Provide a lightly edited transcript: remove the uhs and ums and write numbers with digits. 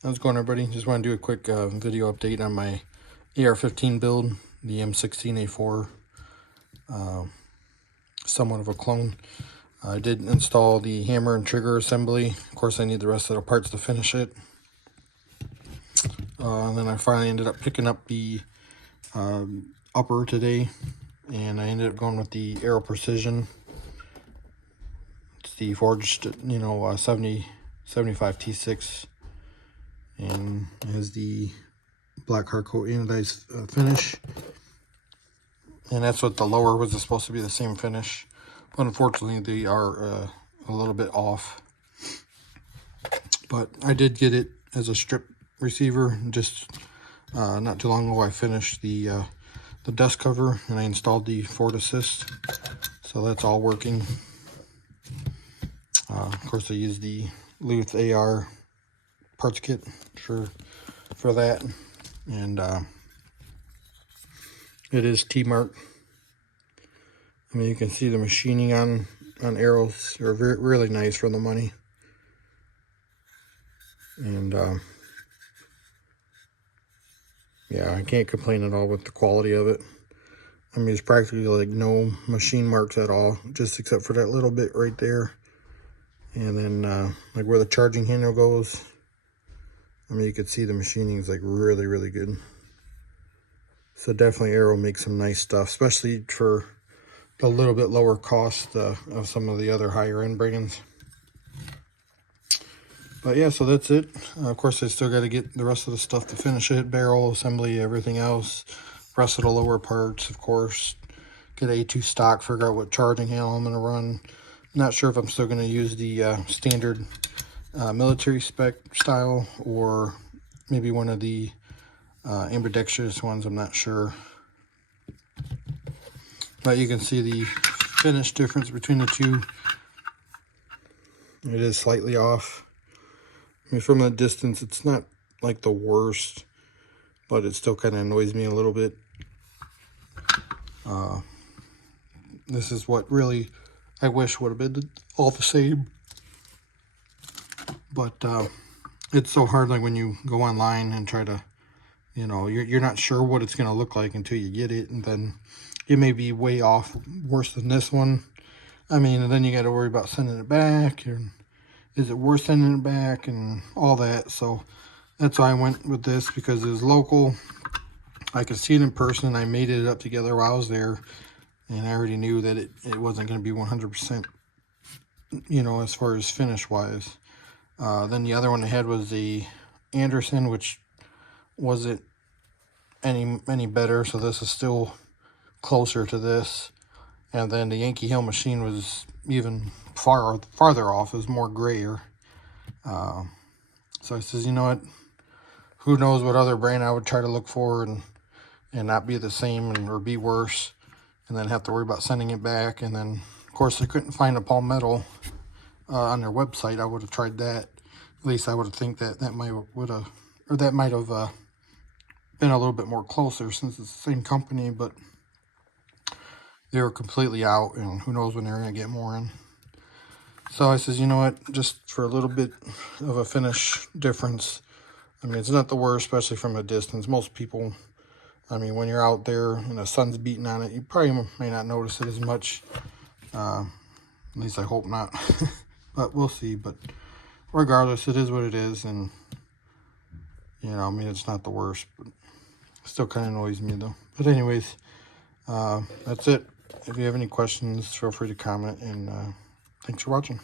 How's it going, everybody? Just want to do a quick video update on my Ar-15 build, the M16A4, somewhat of a clone. I did install the hammer and trigger assembly. Of course, I need the rest of the parts to finish it. And then I finally ended up picking up the upper today, and I ended up going with the Aero Precision. It's the forged, 75 T6. And it has the black hard coat anodized finish, and that's what the lower was supposed to be, the same finish, but unfortunately they are a little bit off. But I did get it as a strip receiver. Just not too long ago I finished the dust cover, and I installed the Ford Assist, so that's all working. Of course I used the Luth AR parts kit for that, and it is T-marked. I mean, you can see the machining on Aeros are really nice for the money, and yeah, I can't complain at all with the quality of it. I mean, there's practically like no machine marks at all, just except for that little bit right there, and then like where the charging handle goes. I mean, you can see the machining is like really good. So definitely Aero makes some nice stuff, especially for a little bit lower cost of some of the other higher end brands. But yeah, so that's it. Of course, I still got to get the rest of the stuff to finish it, barrel assembly, everything else, rest of the lower parts, of course. Get A2 stock, figure out what charging handle I'm going to run. Not sure if I'm still going to use the standard military spec style, or maybe one of the ambidextrous ones. I'm not sure, but you can see the finish difference between the two. It is slightly off. I mean, from a distance it's not like the worst, but it still kind of annoys me a little bit. This is what really I wish would have been all the same. But it's so hard, like when you go online and try to, you're not sure what it's going to look like until you get it, and then it may be way off, worse than this one. I mean, and then you got to worry about sending it back, and is it worth sending it back, and all that. So that's why I went with this, because it was local. I could see it in person. I made it up together while I was there, and I already knew that it wasn't going to be 100%, as far as finish wise. Then the other one I had was the Anderson, which wasn't any better, so this is still closer to this. And then the Yankee Hill machine was even farther off. It was more grayer. So I says, you know what, who knows what other brand I would try to look for and not be the same, or be worse, and then have to worry about sending it back. And then of course I couldn't find a palmetto on their website. I would have tried that. At least I would have think that might have been a little bit more closer, since it's the same company, but they were completely out, and who knows when they're going to get more in. So I says, you know what, just for a little bit of a finish difference. I mean, it's not the worst, especially from a distance. Most people, I mean, when you're out there and the sun's beating on it, you probably may not notice it as much. At least I hope not. But we'll see. But regardless, it is what it is, and I mean, it's not the worst, but it still kind of annoys me though. But anyways, that's it. If you have any questions, feel free to comment, and thanks for watching.